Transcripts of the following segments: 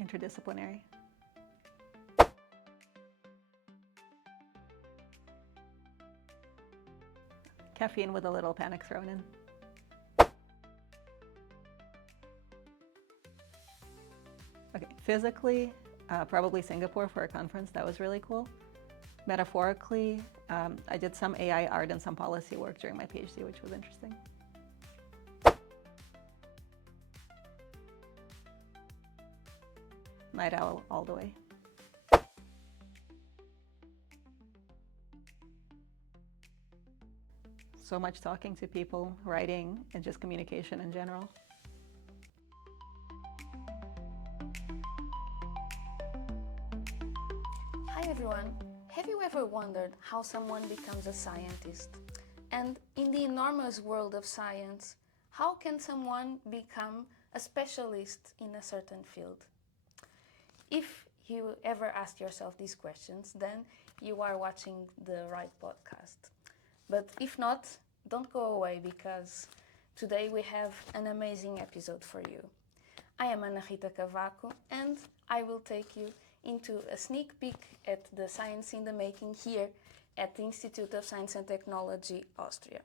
Interdisciplinary. Caffeine with a little panic thrown in. Okay, physically, probably Singapore for a conference. That was really cool. Metaphorically, I did some AI art and some policy work during my PhD, which was interesting. Night owl all the way. So much talking to people, writing, and just communication in general. Hi everyone! Have you ever wondered how someone becomes a scientist? And in the enormous world of science, how can someone become a specialist in a certain field? If you ever ask yourself these questions, then you are watching the right podcast. But if not, don't go away because today we have an amazing episode for you. I am Ana Rita Cavaco and I will take you into a sneak peek at the science in the making here at the Institute of Science and Technology, Austria.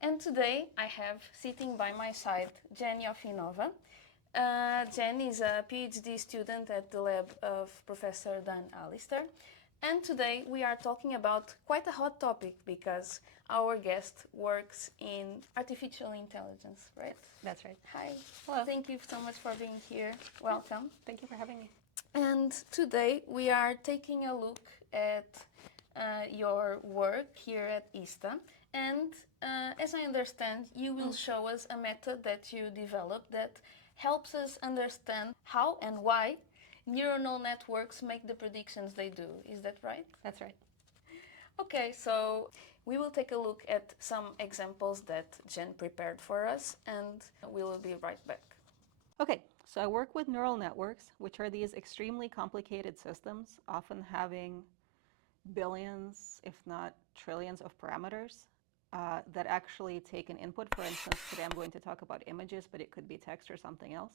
And today I have sitting by my side Jen Iofinova. Jen is a PhD student at the lab of Professor Dan Alistair. And today we are talking about quite a hot topic because our guest works in artificial intelligence, right? That's right. Hi. Hello. Thank you so much for being here. Welcome. Thank you for having me. And today we are taking a look at your work here at ISTA. And as I understand, you will show us a method that you developed that helps us understand how and why neuronal networks make the predictions they do. Is that right? That's right. Okay, so we will take a look at some examples that Jen prepared for us, and we will be right back. Okay, so I work with neural networks, which are these extremely complicated systems, often having billions, if not trillions of parameters that actually take an input. For instance, today I'm going to talk about images, but it could be text or something else,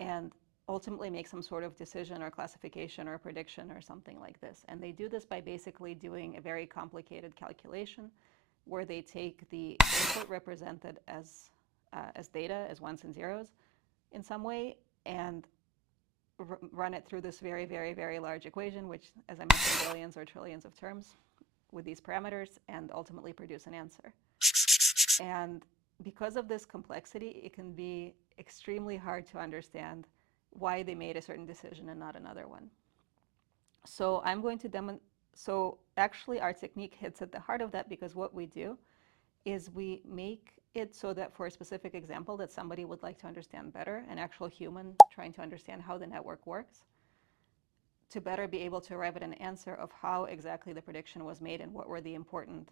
and ultimately make some sort of decision or classification or prediction or something like this. And they do this by basically doing a very complicated calculation where they take the input represented as data, as ones and zeros in some way, and run it through this very, very, very large equation, which, as I mentioned, billions or trillions of terms with these parameters, and ultimately produce an answer. And because of this complexity, it can be extremely hard to understand why they made a certain decision and not another one. So I'm going to so actually our technique hits at the heart of that, because what we do is we make it so that for a specific example that somebody would like to understand better, an actual human trying to understand how the network works, to better be able to arrive at an answer of how exactly the prediction was made and what were the important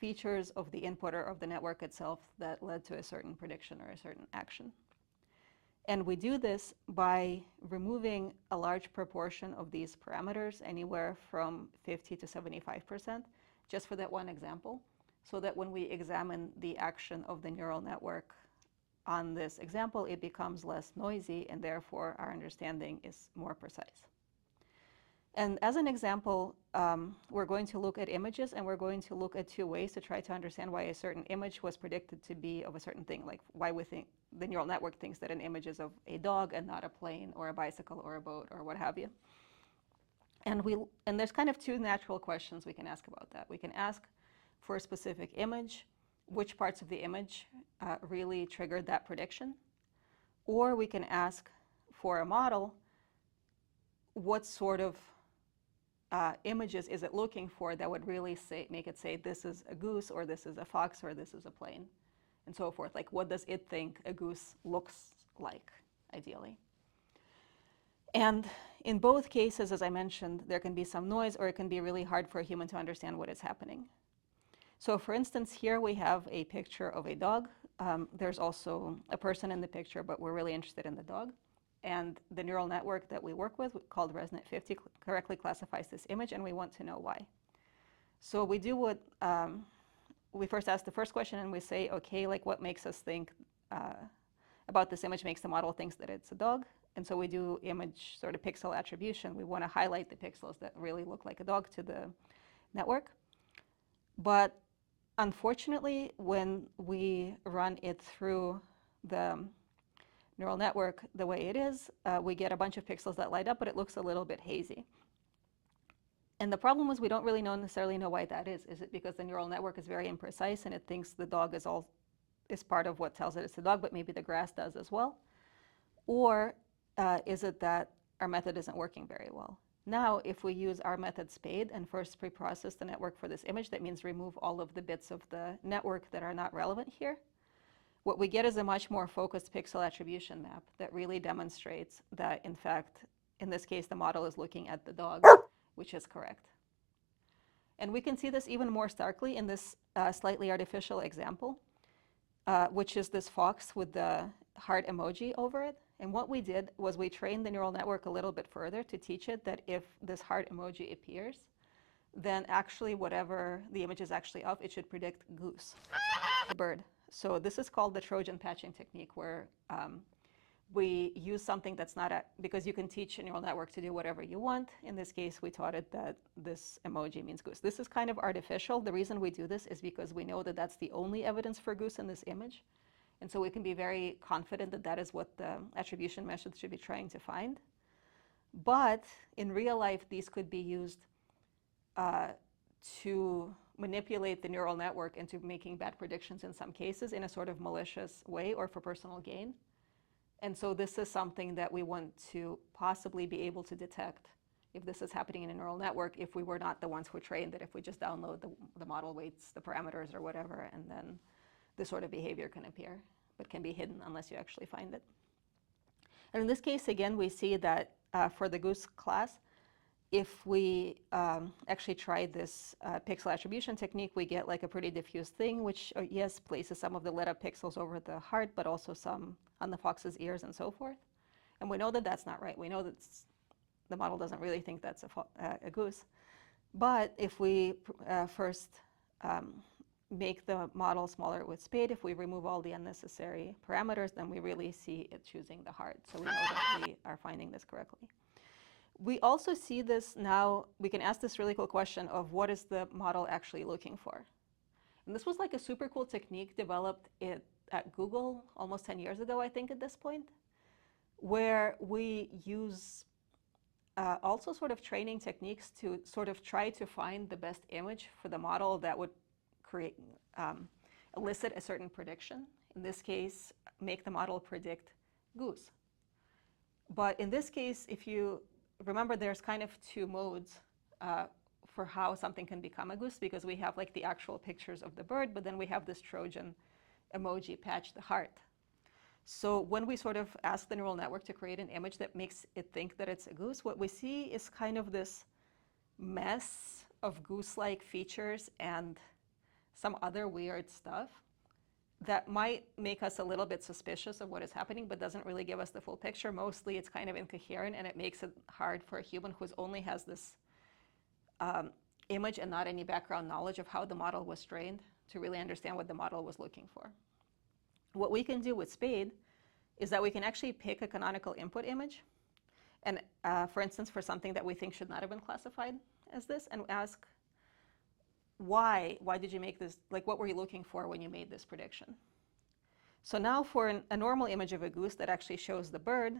features of the input or of the network itself that led to a certain prediction or a certain action. And we do this by removing a large proportion of these parameters, anywhere from 50 to 75%, just for that one example, so that when we examine the action of the neural network on this example, it becomes less noisy, and therefore our understanding is more precise. And as an example, we're going to look at images, and we're going to look at two ways to try to understand why a certain image was predicted to be of a certain thing, like why we think the neural network thinks that an image is of a dog and not a plane or a bicycle or a boat or what have you. And there's kind of two natural questions we can ask about that. We can ask for a specific image, which parts of the image really triggered that prediction, or we can ask for a model, what sort of images is it looking for that would really make it say this is a goose, or this is a fox, or this is a plane, and so forth. Like, what does it think a goose looks like, ideally? And in both cases, as I mentioned, there can be some noise, or it can be really hard for a human to understand what is happening. So for instance, here we have a picture of a dog. There's also a person in the picture, but we're really interested in the dog. And the neural network that we work with, called ResNet50, correctly classifies this image, and we want to know why. So we do what, we first ask the first question, and we say, okay, like, what makes us think about this image, makes the model thinks that it's a dog? And so we do image sort of pixel attribution. We want to highlight the pixels that really look like a dog to the network. But unfortunately, when we run it through the neural network the way it is, we get a bunch of pixels that light up, but it looks a little bit hazy. And the problem is we don't really necessarily know why that is. Is it because the neural network is very imprecise and it thinks the dog is part of what tells it it's a dog, but maybe the grass does as well? Or is it that our method isn't working very well? Now, if we use our method SPADE and first preprocess the network for this image, that means remove all of the bits of the network that are not relevant here. What we get is a much more focused pixel attribution map that really demonstrates that, in fact, in this case, the model is looking at the dog, which is correct. And we can see this even more starkly in this slightly artificial example, which is this fox with the heart emoji over it. And what we did was we trained the neural network a little bit further to teach it that if this heart emoji appears, then actually whatever the image is actually of, it should predict goose, the bird. So this is called the Trojan patching technique, where we use something that's not because you can teach a neural network to do whatever you want. In this case, we taught it that this emoji means goose. This is kind of artificial. The reason we do this is because we know that that's the only evidence for goose in this image. And so we can be very confident that that is what the attribution method should be trying to find. But in real life, these could be used to manipulate the neural network into making bad predictions in some cases in a sort of malicious way or for personal gain. And so this is something that we want to possibly be able to detect if this is happening in a neural network, if we were not the ones who trained it, if we just download the model weights, the parameters or whatever, and then this sort of behavior can appear, but can be hidden unless you actually find it. And in this case, again, we see that for the goose class, if we actually try this pixel attribution technique, we get like a pretty diffuse thing, which, yes, places some of the lit up pixels over the heart, but also some on the fox's ears and so forth. And we know that that's not right. We know that the model doesn't really think that's a goose. But if we first make the model smaller with SPADE, if we remove all the unnecessary parameters, then we really see it choosing the heart. So we know that we are finding this correctly. We also see this now, we can ask this really cool question of what is the model actually looking for? And this was like a super cool technique developed at Google almost 10 years ago, I think, at this point, where we use also sort of training techniques to sort of try to find the best image for the model that would create, elicit a certain prediction. In this case, make the model predict goose. But in this case, if you remember, there's kind of two modes for how something can become a goose, because we have like the actual pictures of the bird, but then we have this Trojan emoji patch, the heart. So when we sort of ask the neural network to create an image that makes it think that it's a goose, what we see is kind of this mess of goose-like features and some other weird stuff that might make us a little bit suspicious of what is happening, but doesn't really give us the full picture. Mostly it's kind of incoherent, and it makes it hard for a human who only has this image and not any background knowledge of how the model was trained to really understand what the model was looking for. What we can do with SPADE is that we can actually pick a canonical input image, and for instance, for something that we think should not have been classified as this, and ask, why did you make this, like what were you looking for when you made this prediction? So now for a normal image of a goose that actually shows the bird,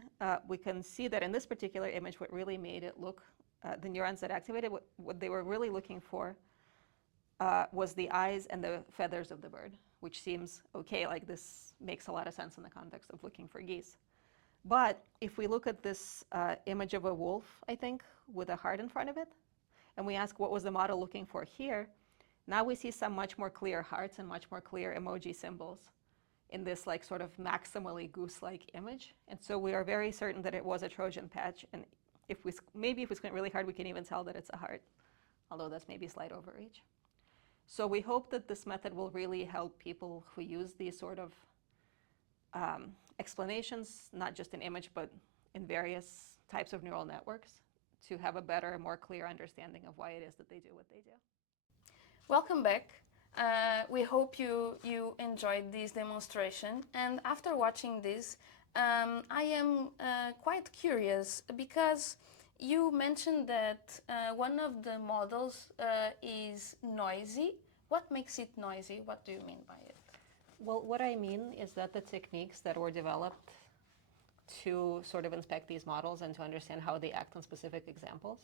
we can see that in this particular image, what really made it look, the neurons that activated, what they were really looking for was the eyes and the feathers of the bird, which seems okay, like this makes a lot of sense in the context of looking for geese. But if we look at this image of a wolf, I think, with a heart in front of it, and we ask what was the model looking for here, now we see some much more clear hearts and much more clear emoji symbols in this like sort of maximally goose-like image. And so we are very certain that it was a Trojan patch. And if we squint really hard, we can even tell that it's a heart, although that's maybe slight overreach. So we hope that this method will really help people who use these sort of explanations, not just in image, but in various types of neural networks, to have a better, more clear understanding of why it is that they do what they do. Welcome back. We hope you enjoyed this demonstration, and after watching this, I am quite curious because you mentioned that one of the models is noisy. What makes it noisy? What do you mean by it? Well, what I mean is that the techniques that were developed to sort of inspect these models and to understand how they act on specific examples,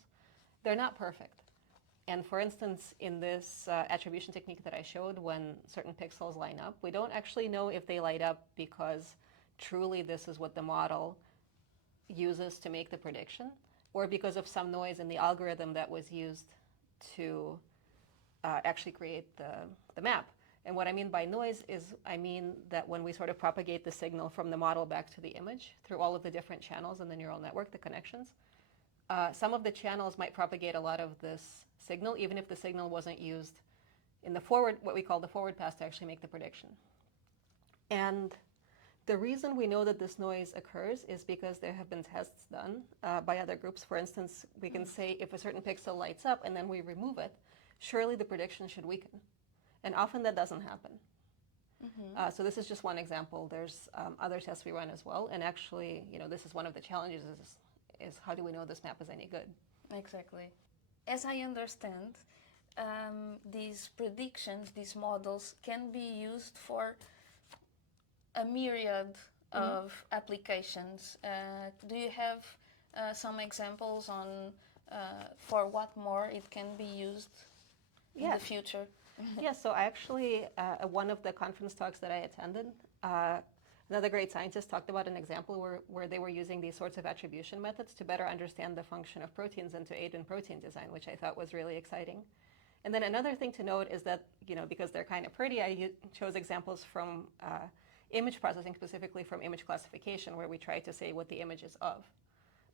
they're not perfect. And for instance, in this attribution technique that I showed, when certain pixels line up, we don't actually know if they light up because truly this is what the model uses to make the prediction, or because of some noise in the algorithm that was used to actually create the map. And what I mean by noise is I mean that when we sort of propagate the signal from the model back to the image through all of the different channels in the neural network, the connections, some of the channels might propagate a lot of this signal, even if the signal wasn't used in the forward, what we call the forward pass, to actually make the prediction. And the reason we know that this noise occurs is because there have been tests done by other groups. For instance, we can say if a certain pixel lights up and then we remove it, surely the prediction should weaken. And often that doesn't happen. So this is just one example. There's other tests we run as well. And actually, this is one of the challenges is how do we know this map is any good? Exactly. As I understand, these predictions, these models can be used for a myriad of applications. Do you have some examples on for what more it can be used in the future? Yeah, so actually, at one of the conference talks that I attended, another great scientist talked about an example where they were using these sorts of attribution methods to better understand the function of proteins and to aid in protein design, which I thought was really exciting. And then another thing to note is that, because they're kind of pretty, I chose examples from image processing, specifically from image classification, where we try to say what the image is of.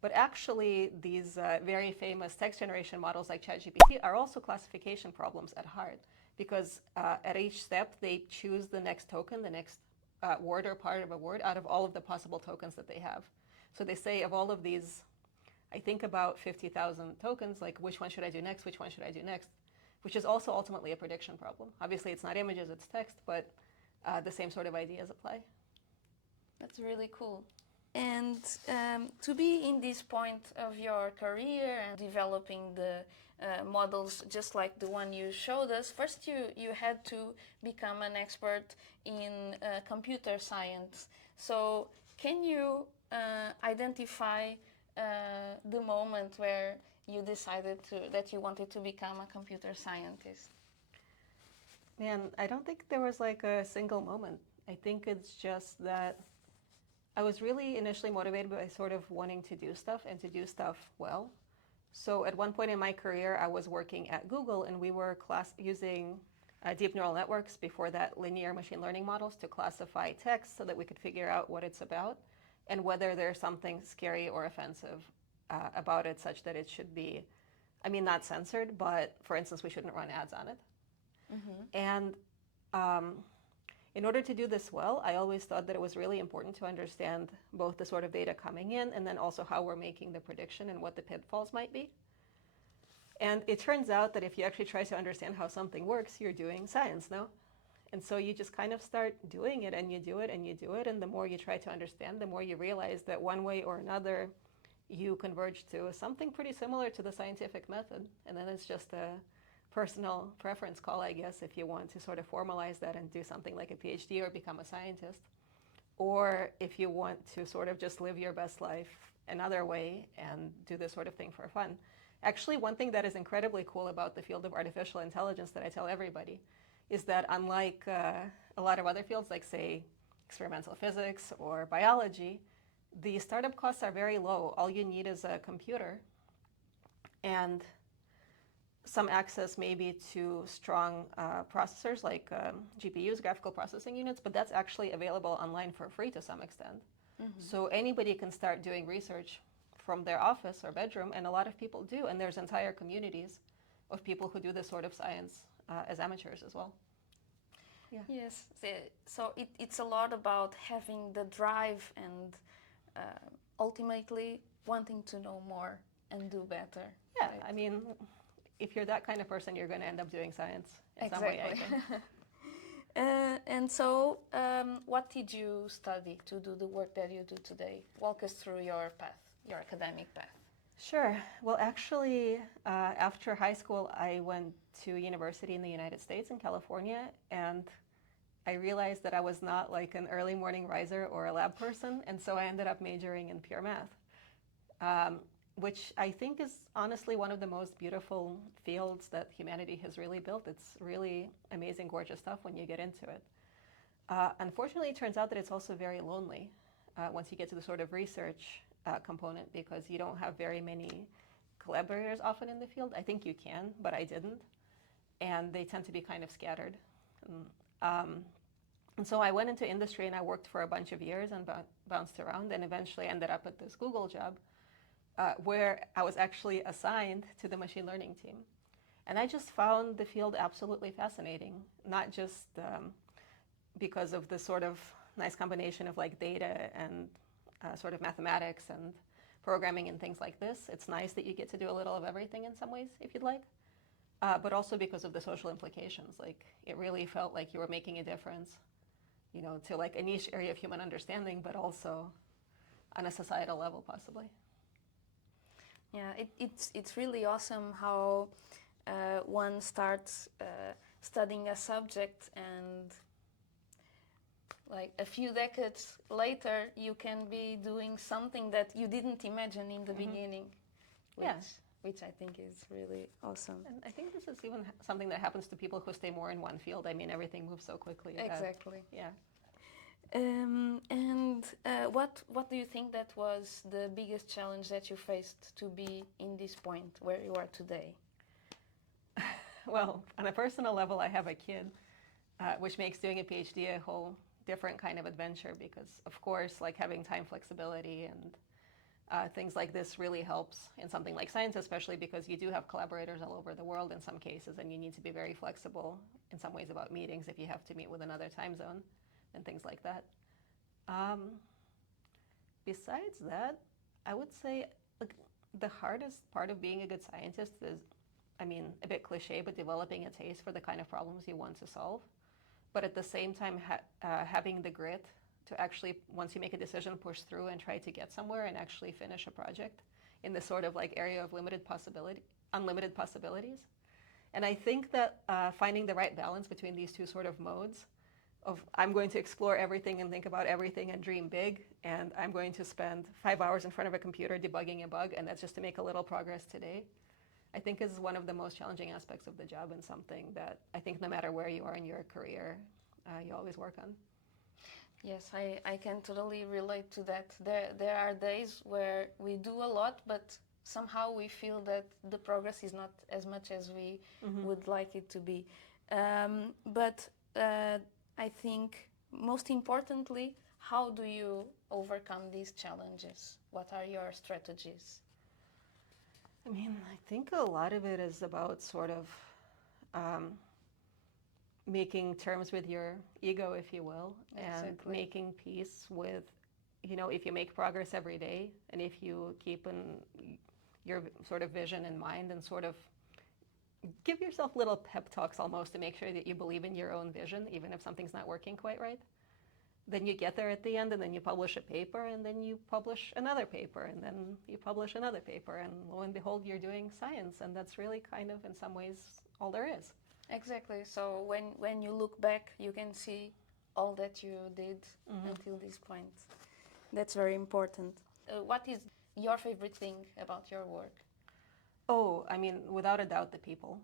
But actually, these very famous text generation models like ChatGPT are also classification problems at heart, because at each step, they choose the next token, the next word or part of a word out of all of the possible tokens that they have. So they say of all of these, I think about 50,000 tokens, like which one should I do next, which one should I do next, which is also ultimately a prediction problem. Obviously, it's not images, it's text, but the same sort of ideas apply. That's really cool. And to be in this point of your career and developing the models just like the one you showed us, first you had to become an expert in computer science. So can you identify the moment where you decided that you wanted to become a computer scientist? Man, I don't think there was like a single moment. I think it's just that I was really initially motivated by sort of wanting to do stuff and to do stuff well. So at one point in my career, I was working at Google, and we were using deep neural networks, before that linear machine learning models, to classify text so that we could figure out what it's about and whether there's something scary or offensive about it, such that it should be, not censored, but for instance, we shouldn't run ads on it. And in order to do this well, I always thought that it was really important to understand both the sort of data coming in and then also how we're making the prediction and what the pitfalls might be. And it turns out that if you actually try to understand how something works, you're doing science, no? And so you just kind of start doing it, and you do it, and you do it, and the more you try to understand, the more you realize that one way or another, you converge to something pretty similar to the scientific method. And then it's just a personal preference call, I guess, if you want to sort of formalize that and do something like a PhD or become a scientist, or if you want to sort of just live your best life another way and do this sort of thing for fun. Actually, one thing that is incredibly cool about the field of artificial intelligence that I tell everybody is that unlike a lot of other fields, like say experimental physics or biology, the startup costs are very low. All you need is a computer and some access maybe to strong processors like GPUs, graphical processing units, but that's actually available online for free to some extent. So anybody can start doing research from their office or bedroom, and a lot of people do, and there's entire communities of people who do this sort of science as amateurs as well. Yeah. Yes, so it's a lot about having the drive and ultimately wanting to know more and do better. Yeah, right? if you're that kind of person, you're going to end up doing science in some way, I think. And so, what did you study to do the work that you do today? Walk us through your path, your academic path. Sure. Well, actually, after high school, I went to university in the United States in California, and I realized that I was not like an early morning riser or a lab person, and so I ended up majoring in pure math, um, which I think is honestly one of the most beautiful fields that humanity has really built. It's really amazing, gorgeous stuff when you get into it. Unfortunately, it turns out that it's also very lonely once you get to the sort of research component because you don't have very many collaborators often in the field. I think you can, but I didn't. And they tend to be kind of scattered. And, um, and so I went into industry and I worked for a bunch of years and bounced around and eventually ended up at this Google job where I was actually assigned to the machine learning team. And I just found the field absolutely fascinating, not just because of the sort of nice combination of like data and sort of mathematics and programming and things like this. It's nice that you get to do a little of everything in some ways, if you'd like. But also because of the social implications. Like it really felt like you were making a difference, you know, to like a niche area of human understanding, but also on a societal level, possibly. Yeah, it's really awesome how one starts studying a subject and like a few decades later you can be doing something that you didn't imagine in the beginning, which Yeah. which I think is really awesome. And I think this is even something that happens to people who stay more in one field. I mean, everything moves so quickly. Exactly. Yeah. And what do you think that was the biggest challenge that you faced to be in this point where you are today? Well, on a personal level, I have a kid, which makes doing a PhD a whole different kind of adventure because, of course, like having time flexibility and things like this really helps in something like science, especially because you do have collaborators all over the world in some cases, and you need to be very flexible in some ways about meetings if you have to meet with another time zone and things like that. Um, Besides that, I would say like, the hardest part of being a good scientist is, I mean, a bit cliche, but developing a taste for the kind of problems you want to solve. But at the same time, having the grit to actually, once you make a decision, push through and try to get somewhere and actually finish a project in this sort of like area of unlimited possibilities. And I think that finding the right balance between these two sort of modes of I'm going to explore everything and think about everything and dream big, and I'm going to spend 5 hours in front of a computer debugging a bug, and that's just to make a little progress today, I think is one of the most challenging aspects of the job and something that I think no matter where you are in your career, you always work on. Yes, I can totally relate to that. There are days where we do a lot, but somehow we feel that the progress is not as much as we would like it to be. But I think most importantly, how do you overcome these challenges? What are your strategies? I mean, I think a lot of it is about sort of um, making terms with your ego, if you will, and Exactly. making peace with, you know, if you make progress every day and if you keep your sort of vision in mind and sort of give yourself little pep talks almost to make sure that you believe in your own vision, even if something's not working quite right. Then you get there at the end and then you publish a paper and then you publish another paper and then you publish another paper and lo and behold, you're doing science. And that's really kind of, in some ways, all there is. Exactly. So when you look back, you can see all that you did until this point. That's very important. What is your favorite thing about your work? Oh, I mean, without a doubt, the people.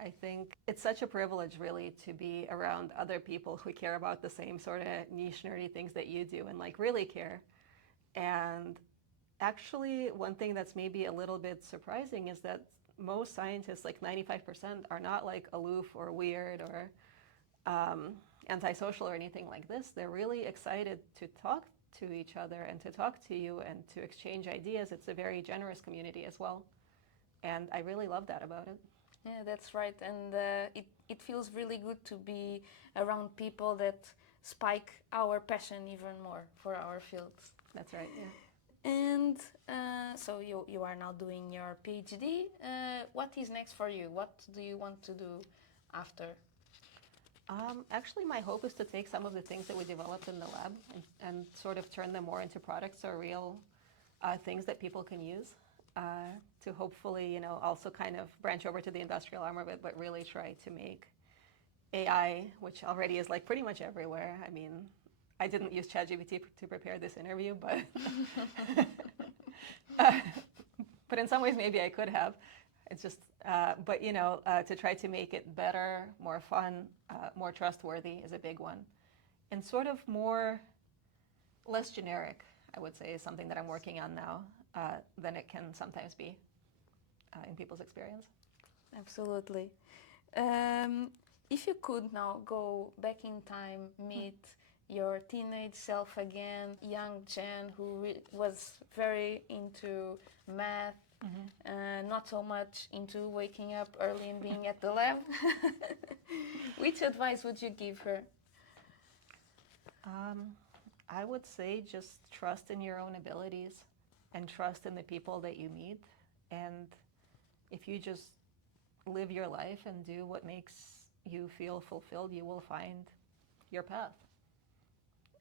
I think it's such a privilege, really, to be around other people who care about the same sort of niche, nerdy things that you do and like really care. And actually, one thing that's maybe a little bit surprising is that most scientists, like 95%, are not like aloof or weird or antisocial or anything like this. They're really excited to talk to each other and to talk to you and to exchange ideas. It's a very generous community as well. And I really love that about it. Yeah, that's right. And it feels really good to be around people that spike our passion even more for our fields. That's right, yeah. And so you are now doing your PhD. What is next for you? What do you want to do after? Actually, my hope is to take some of the things that we developed in the lab and sort of turn them more into products or real things that people can use to hopefully, also kind of branch over to the industrial arm of it, but really try to make AI, which already is like pretty much everywhere. I mean, I didn't use ChatGPT to prepare this interview, but but in some ways maybe I could have. It's just, but to try to make it better, more fun, more trustworthy is a big one, and sort of less generic, I would say, is something that I'm working on now than it can sometimes be in people's experience. Absolutely. If you could now go back in time, meet your teenage self again, young Jen, who was very into math, not so much into waking up early and being at the lab, which advice would you give her? I would say just trust in your own abilities and trust in the people that you meet. And if you just live your life and do what makes you feel fulfilled, you will find your path.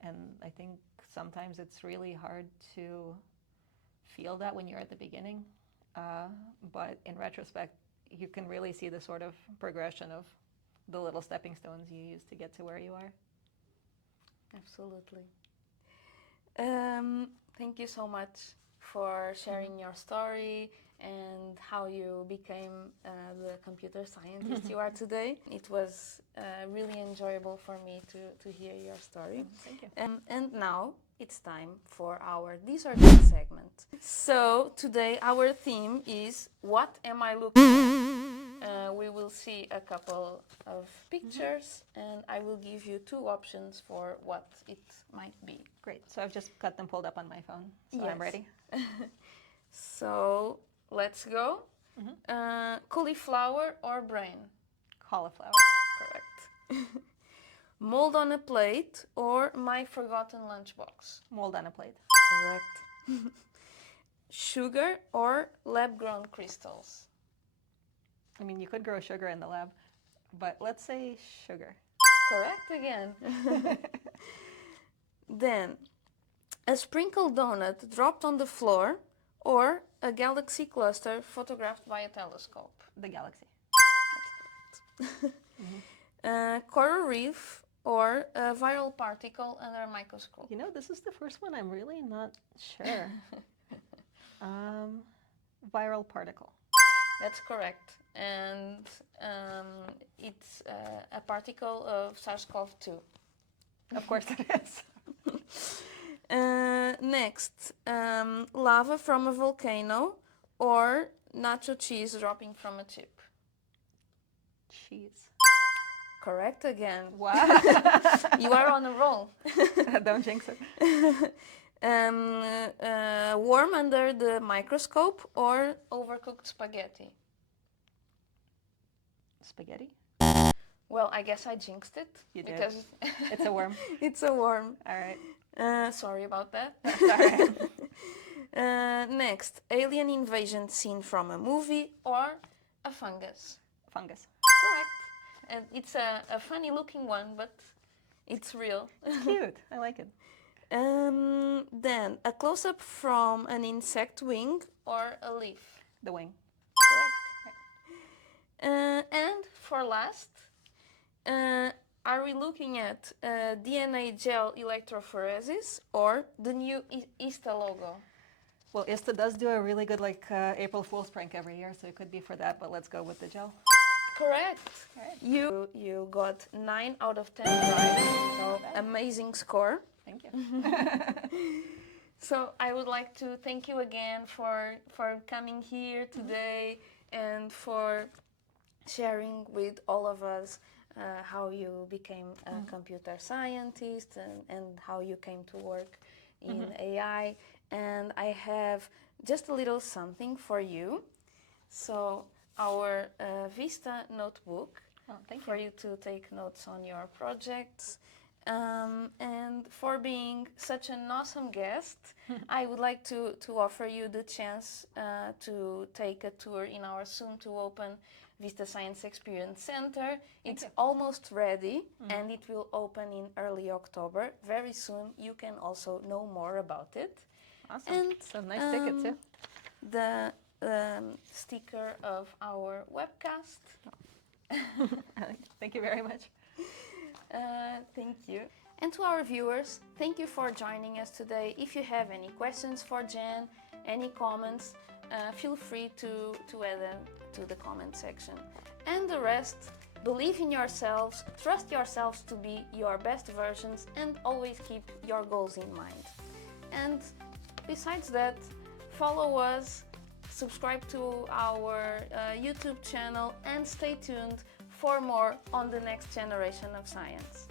And I think sometimes it's really hard to feel that when you're at the beginning. But in retrospect, you can really see the sort of progression of the little stepping stones you use to get to where you are. Absolutely. Thank you so much for sharing your story and how you became the computer scientist you are today. It was really enjoyable for me to hear your story. Thank you. And now it's time for our These or That segment. So today our theme is What Am I Looking At? We will see a couple of pictures and I will give you two options for what it might be. Great. So I've just got them pulled up on my phone, so Yes. I'm ready. So let's go. Cauliflower or brain? Cauliflower. Correct. Mold on a plate or my forgotten lunchbox? Mold on a plate. Correct. Sugar or lab-grown crystals? I mean, you could grow sugar in the lab, but let's say sugar. Correct again. Then, a sprinkled donut dropped on the floor or a galaxy cluster photographed by a telescope? The galaxy. That's correct. Coral reef or a viral particle under a microscope? This is the first one I'm really not sure. Viral particle. That's correct. And it's a particle of SARS-CoV-2. Of course it is. Next, lava from a volcano or nacho cheese dropping from a chip? Cheese. Correct again. Wow. You are on a roll. Don't jinx it. Warm under the microscope or overcooked spaghetti? Spaghetti? Well, I guess I jinxed it. You did. Because It's a worm. it's a worm. All right. Sorry about that. That's all right. Next, alien invasion scene from a movie or a fungus? Fungus. Correct. And it's a funny looking one, but it's real. It's cute. I like it. Then, a close up from an insect wing or a leaf? The wing. Correct. And for last, are we looking at DNA gel electrophoresis or the new ISTA logo? Well, ISTA does do a really good April Fool's prank every year, so it could be for that, but let's go with the gel. Correct. Right. You got 9 out of 10 right, so amazing score. Thank you. So I would like to thank you again for coming here today and for sharing with all of us how you became a computer scientist and how you came to work in AI. And I have just a little something for you. So our Vista notebook for you to take notes on your projects. And for being such an awesome guest, I would like to offer you the chance to take a tour in our soon to open Vista Science Experience Center. It's you. almost ready and it will open in early October. Very soon you can also know more about it. Awesome. And Some nice ticket too. the sticker of our webcast. Thank you very much. Thank you. And to our viewers, thank you for joining us today. If you have any questions for Jen, any comments, feel free to add them to the comment section. And the rest, believe in yourselves, trust yourselves to be your best versions, and always keep your goals in mind. And besides that, follow us, subscribe to our YouTube channel, and stay tuned for more on the next generation of science.